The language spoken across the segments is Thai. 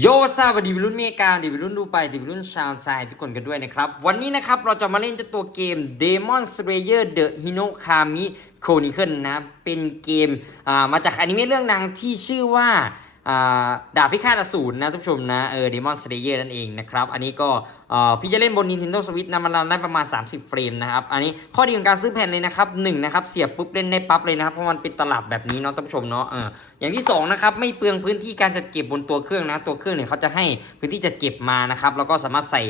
โยซาวัสดีวัยรุ่นเมกาดีวิรุ่นดูไปดีวิรุ่นชาวไซทุกคนกันด้วยนะครับ วันนี้นะครับเราจะมาเล่นเจ้าตัวเกม Demon Slayer The Hinokami Chronicle นะเป็นเกมามาจากอนิเมะเรื่องดังที่ชื่อว่าดาบพิฆาตอสูรนะทุกผู้ชมนะเออ Demon Slayer นั่นเองนะครับ อันนี้ก็พี่จะเล่นบน Nintendo Switch นะมันรันได้ประมาณ 30 เฟรมนะครับ อันนี้ข้อดีของการซื้อแผ่นเลยนะครับหนึ่งนะครับเสียบปุ๊บเล่นได้ปั๊บเลยนะครับ เพราะมันเป็นตลับแบบนี้เนาะท่านผู้ชมเนาะออย่างที่2นะครับไม่เปลืองพื้นที่การจัดเก็บบนตัวเครื่องนะตัวเครื่องเนี่ยเขาจะให้พื้นที่จัดเก็บมานะครับแล้วก็สามารถใส่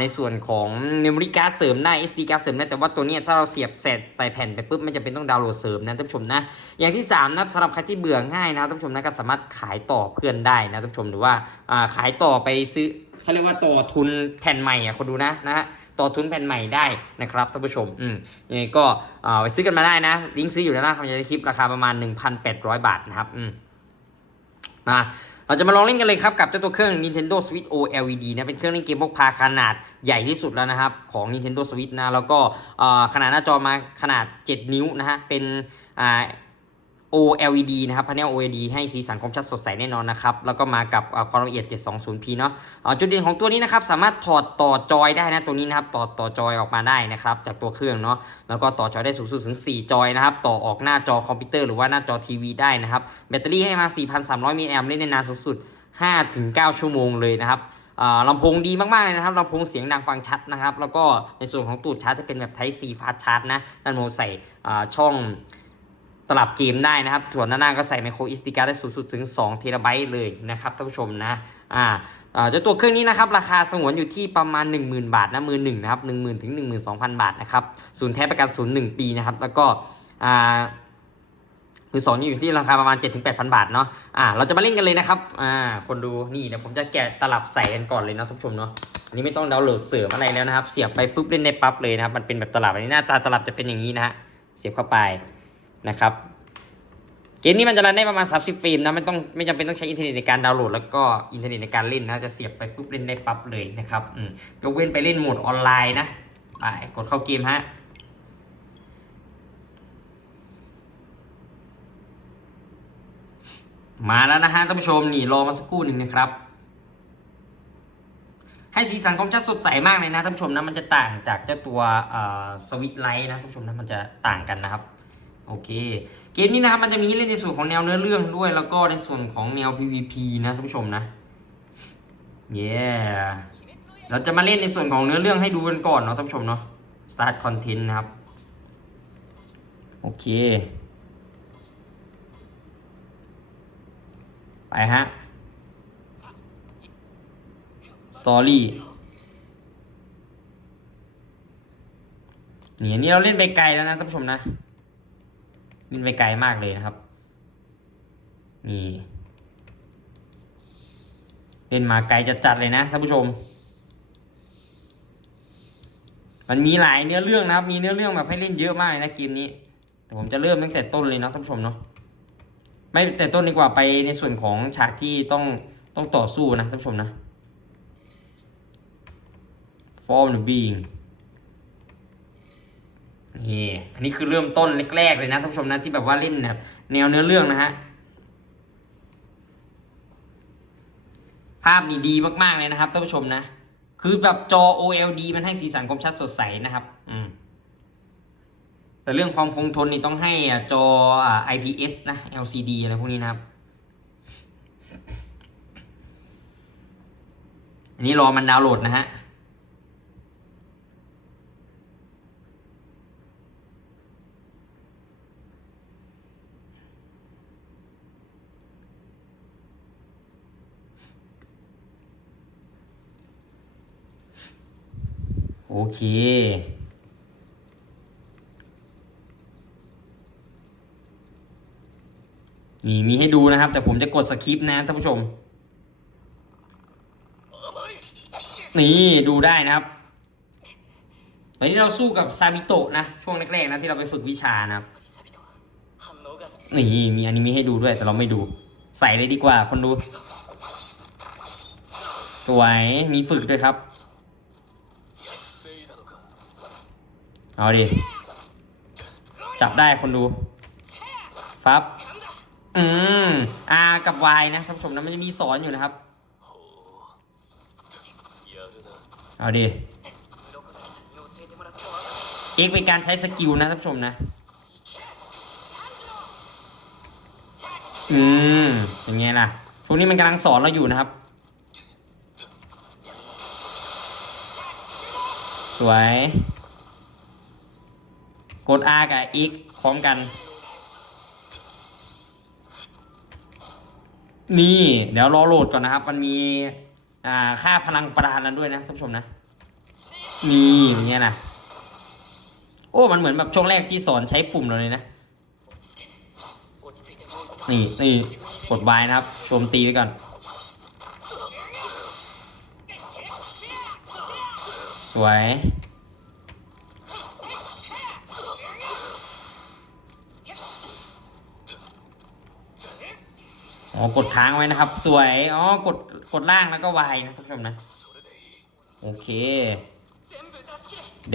ในส่วนของเมมโมรี่การ์ดเสริมได้ SD การ์ดเสริมได้แต่ว่าตัวนี้ถ้าเราเสียบเสร็จใส่แผ่นไปปุ๊บไม่จำเป็นต้องดาวน์โหลดเสริมนะท่านผู้ชมนะอย่างที่3นะสำหรับใครที่เบื่อง่ายนะท่านผู้ชมนะก็สามารถขายต่อเพื่อนได้นะท่านผู้ชมหรือว่าขายต่อไปซื้อ เขาเรียกว่าต่อทุนแผ่นใหม่อะคนดูนะนะฮะต่อทุนแผ่นใหม่ได้นะครับท่านผู้ชมอืมยังไงก็อ่าไปซื้อกันมาได้นะลิงก์ซื้ออยู่ด้านล่างคำยันคลิปราคาประมาณ 1,800 บาทนะครับอืมมาเราจะมาลองเล่นกันเลยครับ กับเจ้าตัวเครื่อง Nintendo Switch OLED นะ เป็นเครื่องเล่นเกมพกพาขนาดใหญ่ที่สุดแล้วนะครับ ของ Nintendo Switch นะ แล้วก็เอ่อขนาดหน้าจอมาขนาด 7 นิ้วนะฮะ เป็นอ่า OLED นะครับ panel OLED ให้สีสันคมชัดสดใสแน่นอนนะครับ แล้วก็มากับความละเอียด 720p เนาะจุดเด่นของตัวนี้นะครับ สามารถถอดต่อจอยได้นะ ตัวนี้นะครับ ต่อต่อจอยออกมาได้นะครับ จากตัวเครื่องเนาะ แล้วก็ต่อจอยได้สูงสุดถึง 4 จอยนะครับ ต่อออกหน้าจอคอมพิวเตอร์หรือว่าหน้าจอทีวีได้นะครับ แบตเตอรี่ให้มา 4,300 มิลลิแอมป์เล่นได้นานสูงสุด 5-9 ชั่วโมงเลยนะครับลำโพงดีมาก ๆ เลยนะครับลำโพงเสียงดังฟังชัดนะครับ แล้วก็ในส่วนของตูดชาร์จจะเป็นแบบ Type C Fast Charge นะด้านบนใส่ช่อง ตลับเกมได้นะครับ ส่วนด้านหน้าก็ใส่ micro SD card ได้สูงสุดถึง2เทราไบต์เลยนะครับท่านผู้ชมนะอ่าเจ้าตัวเครื่องนี้นะครับราคาสงวนอยู่ที่ประมาณ 10,000 บาทนะมือหนึ่งนะครับ10,000ถึง12,000บาทนะครับศูนย์แท้ประกันศูนย์หนึ่งปีนะครับแล้วก็อ่ามือสองนี่อยู่ที่ราคาประมาณ 7-8,000 บาทเนาะอ่าเราจะมาเล่นกันเลยนะครับอ่าคนดูนี่เดี๋ยวผมจะแกะตลับใส่กันก่อนเลยนะท่านผู้ชมเนาะอันนี้ไม่ต้องดาวน์โหลดเสริมอะไรแล้วนะครับ เสียบไปปุ๊บเล่นได้ปั๊บเลยนะครับมันเป็นแบบตลับอันนี้หน้าตาตลับจะเป็นอย่างนี้นะฮะเสียบเข้าไป นะครับเกมนี้มันจะรันได้ประมาณ 30เฟรมนะไม่ต้องไม่จำเป็นต้องใช้อินเทอร์เน็ตในการดาวน์โหลดแล้วก็อินเทอร์เน็ตในการเล่นนะจะเสียบไปปุ๊บเล่นได้ปั๊บเลยนะครับยกเว้นไปเล่นโหมดออนไลน์นะไปกดเข้าเกมฮะมาแล้วนะฮะท่านผู้ชมนี่รอมาสักครู่หนึ่งนะครับ ให้สีสันของชัดสดใสมากเลยนะท่านผู้ชมนะมันจะต่างจากเจ้าตัวสวิตไลท์นะท่านผู้ชมนะมันจะต่างกันนะครับ โอเค เกมนี้นะครับมันจะมีให้เล่นในส่วนของแนวเนื้อเรื่องด้วย แล้วก็ในส่วนของแนว PVP นะท่านผู้ชมนะเย้เราจะมาเล่นในส่วนของเนื้อเรื่องให้ดูกันก่อนเนาะท่านผู้ชมเนาะ start content นะครับ โอเค ไปฮะ story นี่อันนี้เราเล่นไปไกลแล้วนะท่านผู้ชมนะ วิ่งไปไกลมากเลยนะครับ นี่เล่นมาไกลจัดๆเลยนะท่านผู้ชม มันมีหลายเนื้อเรื่องนะครับมีเนื้อเรื่องแบบให้เล่นเยอะมากเลยนะเกมนี้ แต่ผมจะเริ่มตั้งแต่ต้นเลยเนาะท่านผู้ชมเนาะไม่แต่ต้นดีกว่าไปในส่วนของฉากที่ต้องต้องต่อสู้นะท่านผู้ชมนะ Form the being นี่อันนี้คือเริ่มต้นแรกๆเลยนะท่านผู้ชมนะที่แบบว่าเล่นแบบแนวเนื้อเรื่องนะฮะภาพนี่ดีมากๆเลยนะครับท่านผู้ชมนะ คือแบบจอ O L D มันให้สีสันคมชัดสดใสนะครับอืมแต่เรื่องความคงทนนี่ต้องให้จอ IPS นะ LCD อะไรพวกนี้นะครับ อันนี้รอมันดาวน์โหลดนะฮะ โอเค นี่มีให้ดูนะครับ แต่ผมจะกดสคริปต์นะท่านผู้ชม นี่ดูได้นะครับตอนนี้เราสู้กับซาบิโตะนะ ช่วงแรกๆนะที่เราไปฝึกวิชานะครับนี่มีอนิเมะให้ดูด้วยแต่เราไม่ดู ใส่เลยดีกว่าคนดู สวยมีฝึกด้วยครับ เอาดิ จับได้คนดู ฟับ อืม R กับ Y นะท่านผู้ชมนะมันจะมีสอนอยู่นะครับ เอาดิ เอกเป็นการใช้สกิลนะท่านผู้ชมนะ อืมเป็นไงล่ะ พวกนี้มันกำลังสอนเราอยู่นะครับ สวย กด R กับ X พร้อมกัน นี่เดี๋ยวรอโหลดก่อนนะครับ มันมีอ่าค่าพลังปราณนั้นด้วยนะท่านผู้ชมนะนี่เป็นไงล่ะโอ้ มันเหมือนแบบช่วงแรกที่สอนใช้ปุ่มเราเลยนะ นี่นี่กด Y นะครับโจมตีไว้ก่อน สวย อ๋อกดค้างไว้นะครับ สวย อ๋อกดกดล่างแล้วก็ Y นะท่านผู้ชมนะ โอเค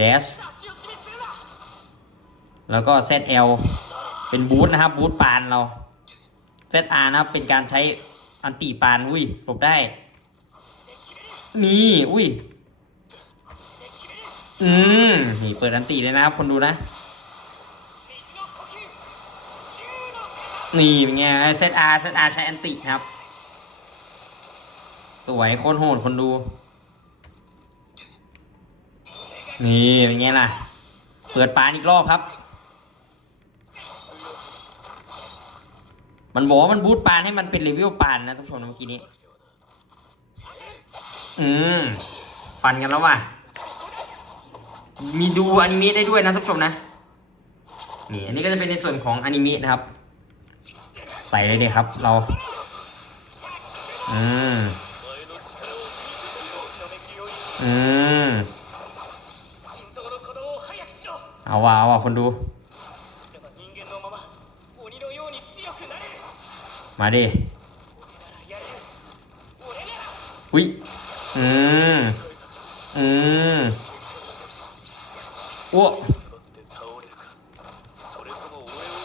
dash แล้วก็ ZL เป็นบูทนะครับบูทปานเรา ZR นะครับเป็นการใช้อันติปานอุ้ยหลบได้ นี่อุ้ย อืมนี่เปิดอันติเลยนะครับคนดูนะ นี่เป็นไง ZR ZR ใช้แอนติครับ สวยโคตรโหดคนดู นี่เป็นไงล่ะ เปิดปานอีกรอบครับ มันบอกว่ามันบูทปานให้มันเป็นเลเวปานนะท่านผู้ชมนเมื่อกี้นี้ อืม ฟันกันแล้วว่ะ มีดูอนิเมะได้ด้วยนะท่านผู้ชมนะนี่อันนี้ก็จะเป็นในส่วนของอนิเมะนะครับ ใส่เลยเลยครับ เรา อืม อืม เอาว่ะเอาว่ะคนดู มาดิอุ้ย อืม อืมอ้ว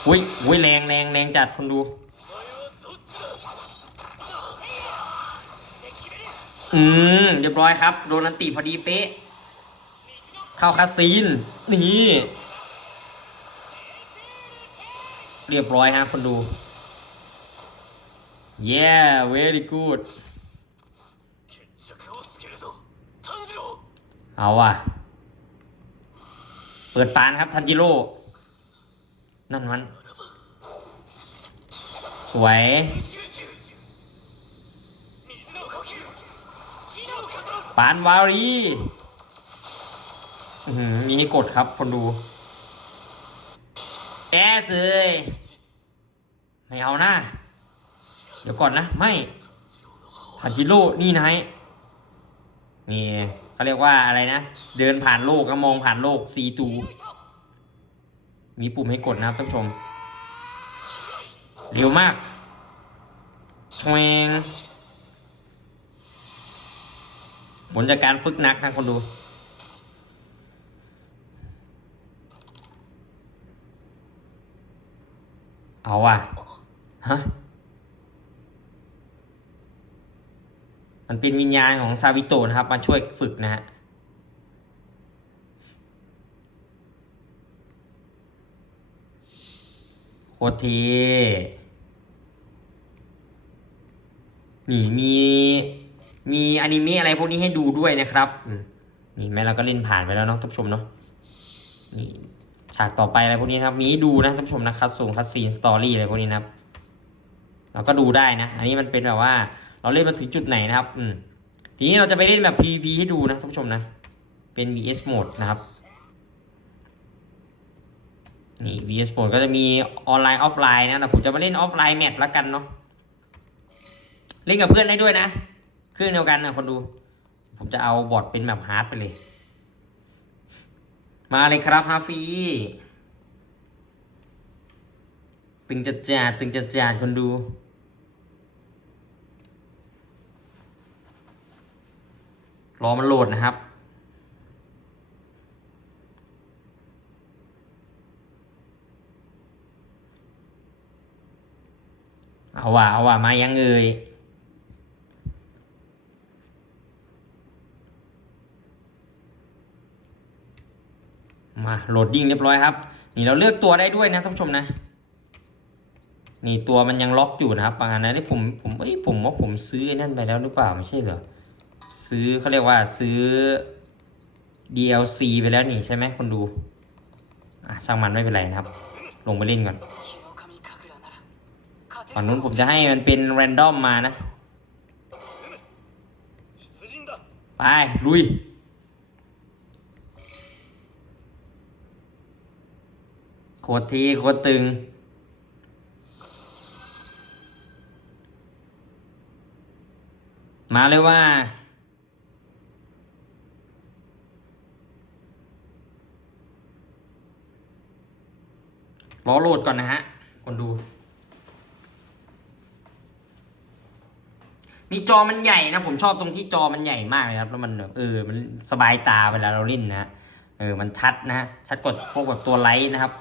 อุ้ยอุ้ยแรงแรงแรงจัดคนดู อืมเรียบร้อยครับ โดนอันติพอดีเป๊ะ เข้าคาซีน นี่ เรียบร้อยฮะคนดู yeah very good เอาว่ะ เปิดปานครับทันจิโร่ นั่นมัน สวย ปานวารีมีให้กดครับคนดู แอสเลยไม่เอานะเดี๋ยวก่อนนะ ไม่ทันจิโร่นี่นายนี่เขาเรียกว่าอะไรนะ เดินผ่านโลกก็มองผ่านโลกซีตูมีปุ่มให้กดนะครับท่านผู้ชม เร็วมากชวง ผลจากการฝึกหนักครับคนดู เอาว่ะฮะมันเป็นวิญญาณของซาวิโตนะครับ มาช่วยฝึกนะฮะโคตรทีนี่มี มีอนิเมะอะไรพวกนี้ให้ดูด้วยนะครับอืมนี่แม้เราก็เล่นผ่านไปแล้วเนาะท่านผู้ชมเนาะนี่ฉากต่อไปอะไรพวกนี้นะครับ มีให้ดูนะท่านผู้ชมนะคัดส่งคัดซีนสตอรี่อะไรพวกนี้นะครับเราก็ดูได้นะ อันนี้มันเป็นแบบว่า เราเล่นมาถึงจุดไหนนะครับ อืมทีนี้เราจะไปเล่นแบบ PVP ให้ดูนะท่านผู้ชมนะ เป็น VS Mode นะครับ นี่ VS Mode ก็จะมีออนไลน์ออฟไลน์นะแต่ผมจะมาเล่นออฟไลน์แมทละกันเนาะ เล่นกับเพื่อนได้ด้วยนะ เครื่องเดียวกันนะคนดู ผมจะเอาบอทเป็นแบบฮาร์ดไปเลย มาเลยครับฮาฟีตึงจะจาดตึงจะจาดคนดูรอมันโหลดนะครับ เอาว่ะเอาว่ะมายังเอ่ย มาโหลดดิ้งเรียบร้อยครับ นี่เราเลือกตัวได้ด้วยนะท่านผู้ชมนะ นี่ตัวมันยังล็อกอยู่นะครับประมาณนั้นที่ผมผมเอ้ยผมว่าผมซื้อนั่นไปแล้วหรือเปล่าไม่ใช่เหรอซื้อเขาเรียกว่าซื้อ DLC ไปแล้วนี่ใช่ไหมคนดูอะช่างมันไม่เป็นไรนะครับ ลงไปเล่นก่อนตอนนู้นผมจะให้มันเป็นแรนดอมมานะ ไปลุย โคตรทีโคตรตึง มาเลยว่า รอโหลดก่อนนะฮะ คนดูนี่จอมันใหญ่นะ ผมชอบตรงที่จอมันใหญ่มากเลยครับ แล้วมันเออ มันสบายตาเวลาเราเล่นนะเออ มันชัดนะฮะชัดกว่าพวกแบบตัวไลท์นะครับ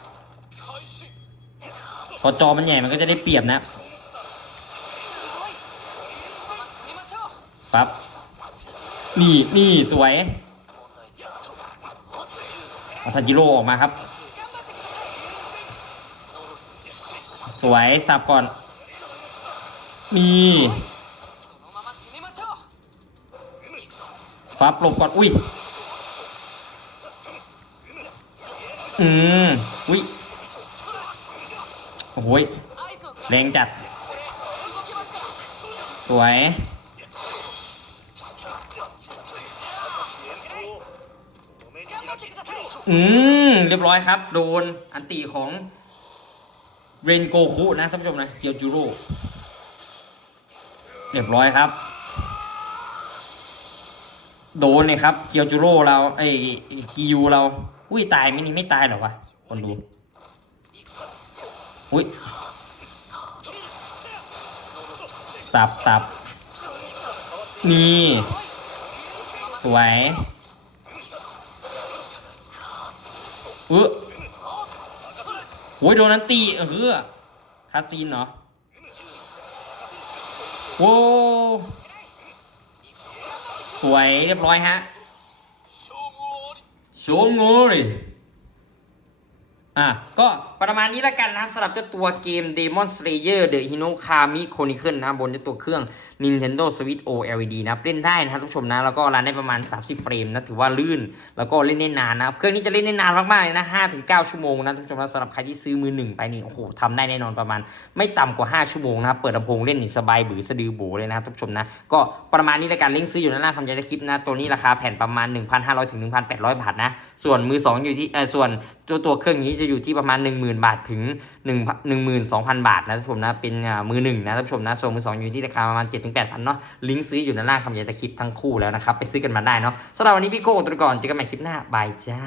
พอจอมันใหญ่มันก็จะได้เปรียบนะปั๊บนี่นี่สวยอาซาจิโร่ออกมาครับ สวยสับก่อน มีฟับหลบก่อน อุ้ย อืม อุ้ย โอ้ยแรงจัด สวย อืม เรียบร้อยครับ โดนอันตีของ เรนโกคุนะท่านผู้ชมนะเกียวจูโร่เรียบร้อยครับ โดนเลยครับ เกียวจูโร่เราไอ้กิยูเรา อุ้ยตายไหมนี่ไม่ตายหรอวะคนดู อุ้ยสับตับนี่ สวยเออโอ้ยโดนนั้นตีเออคาซีนเนาะโอ้สวยเรียบร้อยฮะโชงโง่เลย อะก็ประมาณนี้แล้วกันนะครับสำหรับเจ้าตัวเกม Demon Slayer The Hinokami Chronicle นะครับบนเจ้าตัวเครื่อง Nintendo Switch OLED นะครับเล่นได้นะครับท่านผู้ชมนะแล้วก็รันได้ประมาณ 30 เฟรมนะถือว่าลื่น แล้วก็เล่นได้นานนะครับเครื่องนี้จะเล่นได้นานมากๆเลยนะ5-9 ชั่วโมงนะท่านผู้ชมนะสำหรับใครที่ซื้อมือหนึ่งไปนี่โอ้โหทำได้แน่นอนประมาณ ไม่ต่ำกว่า 5 ชั่วโมงนะครับเปิดลำโพงเล่นนี่สบายบือสะดือโบเลยนะครับท่านผู้ชมนะก็ประมาณนี้แล้วกันลิงก์ซื้ออยู่ด้านล่างคำใจในคลิปนะตัวนี้ราคาแผ่นประมาณ 1,500ถึง1,800 บาทนะส่วนมือ 2 อยู่ที่เออส่วนตัวตัวเครื่องนี้จะอยู่ที่ประมาณ 10,000 บาทถึง1 12,000 บาทนะท่านผู้ชมนะเป็นมือหนึ่งนะท่านผู้ชมนะส่วนมือ2อยู่ที่ราคาประมาณ7-8,000เนาะลิงก์ซื้ออยู่ด้านล่างคำใจะคลิปทั้งคู่แล้วนะครับ ไปซื้อกันมาได้เนาะสำหรับวันนี้พี่โก้ตัวก่อนเจอกันใหม่คลิปหน้าบายจ้า